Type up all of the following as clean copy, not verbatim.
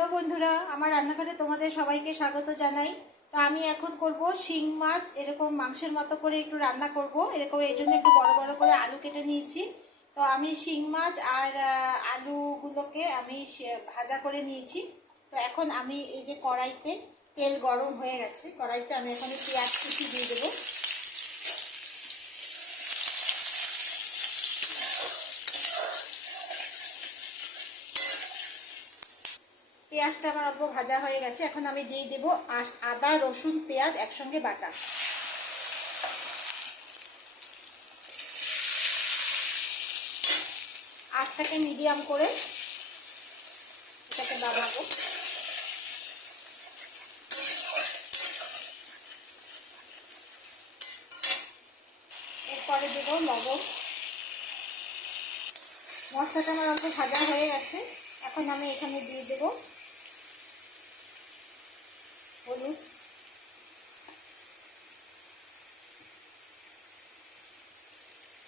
Hello বন্ধুরা, আমার রান্নাঘরে তোমাদের সবাইকে স্বাগত জানাই। তো আমি এখন করব শিং মাছ, এরকম মাংসের মতো করে একটু রান্না করব। এরকম এই জন্য একটু বড় বড় করে আলু কেটে নিয়েছি। তো আমি শিং মাছ আর আলুগুলোকে আমি ভাজা করে নিয়েছি। তো এখন আমি এই যে কড়াইতে তেল গরম হয়ে গেছে, কড়াইতে আমি এখন পেঁয়াজ কুচি দিয়ে দেবো। পেঁয়াজটা আমার অল্প ভাজা হয়ে গেছে, এখন আমি দিয়ে দেব আদা রসুন পেঁয়াজ একসঙ্গে বাটা। আঁচটাকে মিডিয়াম করে এটাকে দাবাবো। এরপরে দেবো লবণ। মশলাটা আমার অল্প ভাজা হয়ে গেছে, এখন আমি এখানে দিয়ে দেব হলুদ,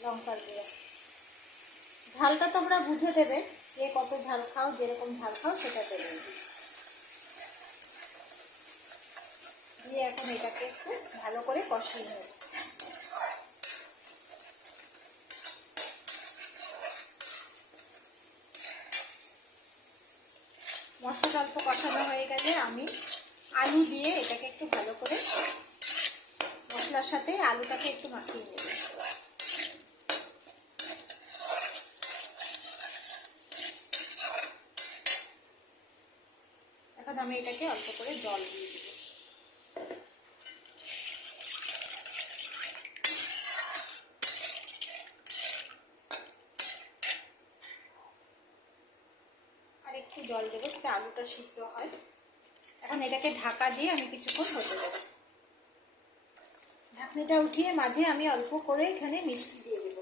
লঙ্কার গুঁড়ো। ঝালটা তোমরা বুঝে দেবে, কে কত ঝাল খাও, যেরকম ঝাল খাও সেটা দেবে। দিয়ে এখন এটাকে একটু ভালো করে কষিয়ে নেব। মশলাটা অল্প কষানো হয়ে গেলে আমি আলু দিয়ে এটাকে একটু ভালো করে মশলার সাথে আলুটাকে একটু মাখিয়ে নেব। এখন আমি এটাকে অল্প করে জল দিয়ে দেব। আর একটু জল দেবো যাতে আলুটা সিদ্ধ হয়। এখন এটাকে ঢাকা দিয়ে আমি কিছুক্ষণ হতে দেবো। ঢাকনিটা উঠিয়ে মাঝে আমি অল্প করে এখানে মিষ্টি দিয়ে দেব।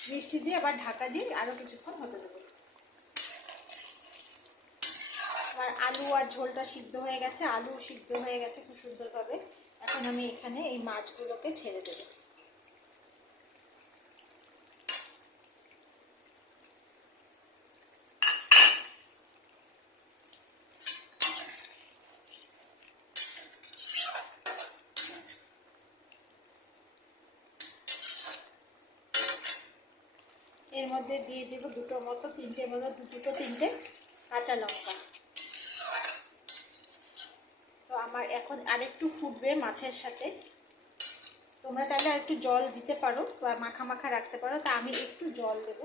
মিষ্টি দিয়ে আবার ঢাকা দিয়ে আরো কিছুক্ষণ হতে দেবো। আমার আলু আর ঝোলটা সিদ্ধ হয়ে গেছে, আলু সিদ্ধ হয়ে গেছে খুব সুন্দরভাবে। এখন আমি এখানে এই মাছগুলোকে ছেড়ে দেব। এর মধ্যে দিয়ে দেব দুটো মতো, দুটো তিনটে কাঁচা লঙ্কা। তো আমার এখন আরেকটু ফুটবে মাছের সাথে। তোমরা চাইলে একটু জল দিতে পারো বা মাখা মাখা রাখতে পারো, তা আমি একটু জল দেব।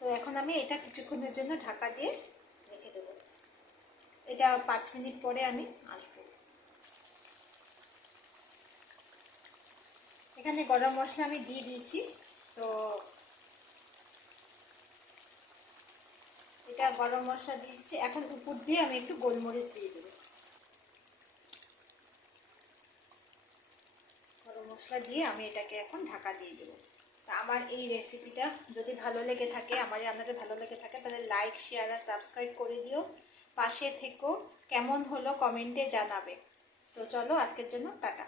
তো এখন আমি এটা কিছুক্ষণের জন্য ঢাকা দিয়ে রেখে দেবো। এটা 5 মিনিট পরে আমি আসবো। এখানে গরম মশলা আমি দিয়ে দিয়েছি। তো এটা গরম মশলা দিয়েছি, এখন উপর দিয়ে আমি একটু গোলমরিচ দিয়ে দেবো। গরম মশলা দিয়ে আমি এটাকে এখন ঢাকা দিয়ে দেবো। তা আমার এই রেসিপিটা যদি ভালো লেগে থাকে, আমার রান্নাটা ভালো লেগে থাকে, তাহলে লাইক শেয়ার আর সাবস্ক্রাইব করে দিও। পাশে থেকো, কেমন হলো কমেন্টে জানাবে। তো চলো আজকের জন্য টাটা।